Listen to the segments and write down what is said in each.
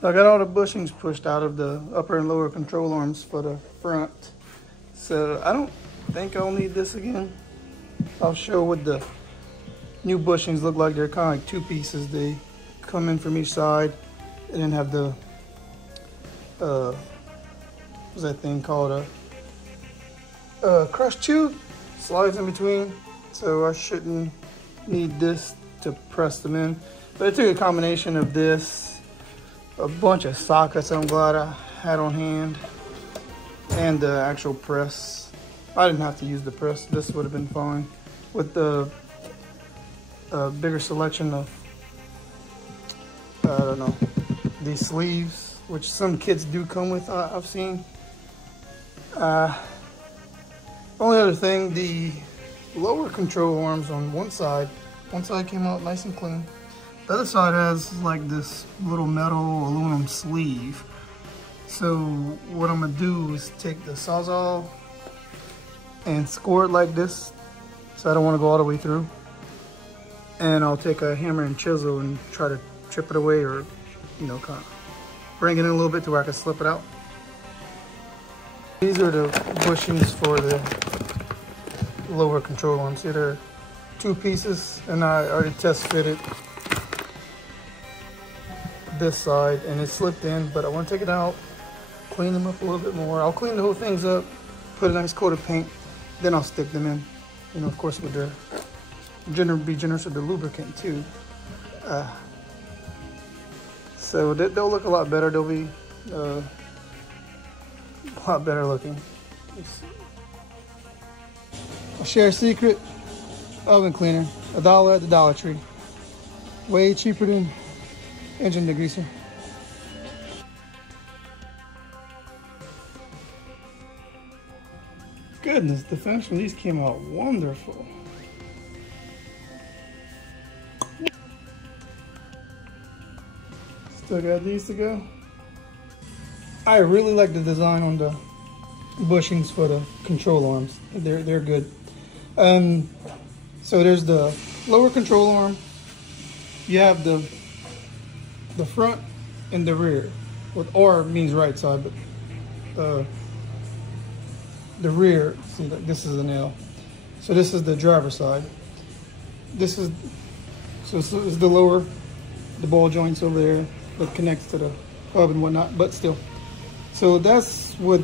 So I got all the bushings pushed out of the upper and lower control arms for the front. So I don't think I'll need this again. I'll show what the new bushings look like. They're kind of like two pieces. They come in from each side and then have the, what's that thing called? A crush tube slides in between. So I shouldn't need this to press them in. But I took a combination of this, a bunch of sockets I'm glad I had on hand, and the actual press. I didn't have to use the press. This would have been fine. With the bigger selection of, I don't know, these sleeves, which some kits do come with, I've seen. Only other thing, the lower control arms on one side came out nice and clean. The other side has like this little metal aluminum sleeve. So what I'm gonna do is take the Sawzall and score it like this. So I don't want to go all the way through. And I'll take a hammer and chisel and try to chip it away, or, you know, kind of bring it in a little bit to where I can slip it out. These are the bushings for the lower control arms. See, they're two pieces, and I already test fitted this side and it slipped in, but I want to take it out, clean them up a little bit more. I'll clean the whole things up, put a nice coat of paint, then I'll stick them in. You know, of course, with their be generous with the lubricant too. So they'll look a lot better. They'll be a lot better looking. I'll share a secret. Oven cleaner, $1 at the Dollar Tree. Way cheaper than engine degreaser. Goodness, the finish from these came out wonderful. Still got these to go. I really like the design on the bushings for the control arms. They're good. So there's the lower control arm. You have the front and the rear. With R means right side, but the rear, see, this is the nail. So this is the driver's side. This is the lower, the ball joints over there that connects to the hub and whatnot, but still. So that's what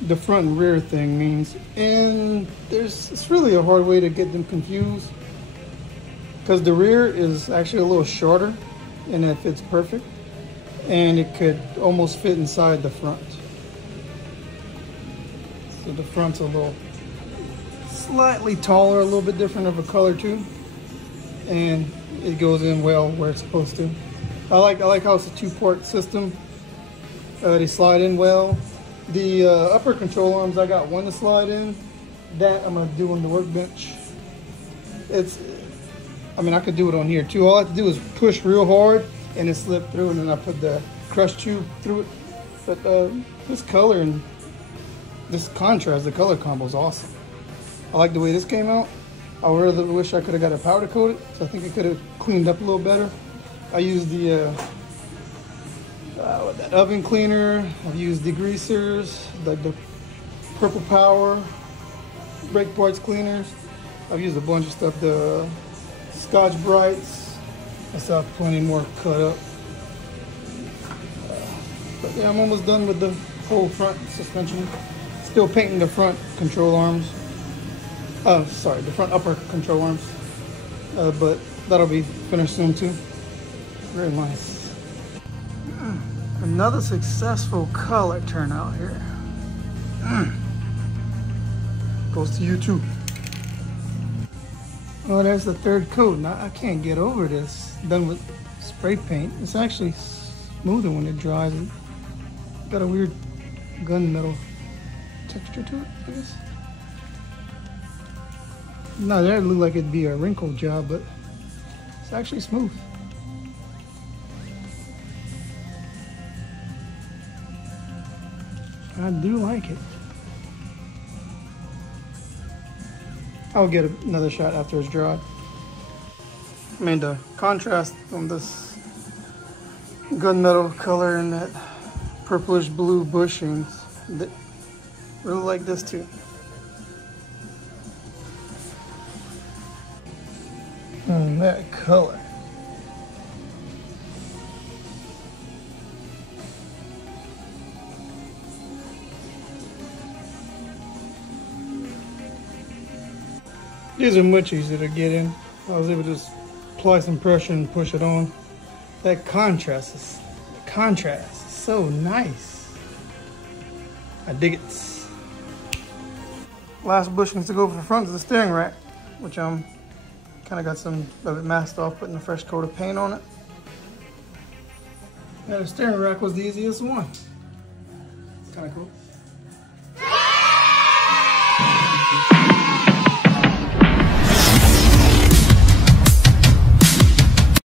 the front and rear thing means. And it's really a hard way to get them confused, because the rear is actually a little shorter and it fits perfect, and it could almost fit inside the front. So the front's a little slightly taller, a little bit different of a color too, and it goes in well where it's supposed to. I like how it's a two-port system. They slide in well. The upper control arms, I got one to slide in. That I'm gonna do on the workbench. I mean, I could do it on here too. All I have to do is push real hard and it slipped through, and then I put the crush tube through it. But this color and this contrast, the color combo is awesome. I like the way this came out. I really wish I could have got it powder coated, so I think it could have cleaned up a little better. I used the that oven cleaner. I've used degreasers, like the Purple Power brake parts cleaners. I've used a bunch of stuff. The Scotch Brights. I still have plenty more cut up. But yeah, I'm almost done with the whole front suspension. Still painting the front control arms. Sorry, the front upper control arms. But that'll be finished soon too. Very nice. Another successful color turnout here. Goes to you too. Oh, there's the third coat. Now I can't get over this. Done with spray paint. It's actually smoother when it dries. It's got a weird gunmetal texture to it, I guess. No, that looked like it'd be a wrinkle job, but it's actually smooth. I do like it. I'll get another shot after it's dried. I mean, the contrast on this gunmetal color and that purplish blue bushings. Really like this too. And that color. These are much easier to get in. I was able to just apply some pressure and push it on. That contrast is so nice. I dig it. Last bushings to go for the front is the steering rack, which kind of got some of it masked off, putting a fresh coat of paint on it. Yeah, the steering rack was the easiest one. It's kind of cool.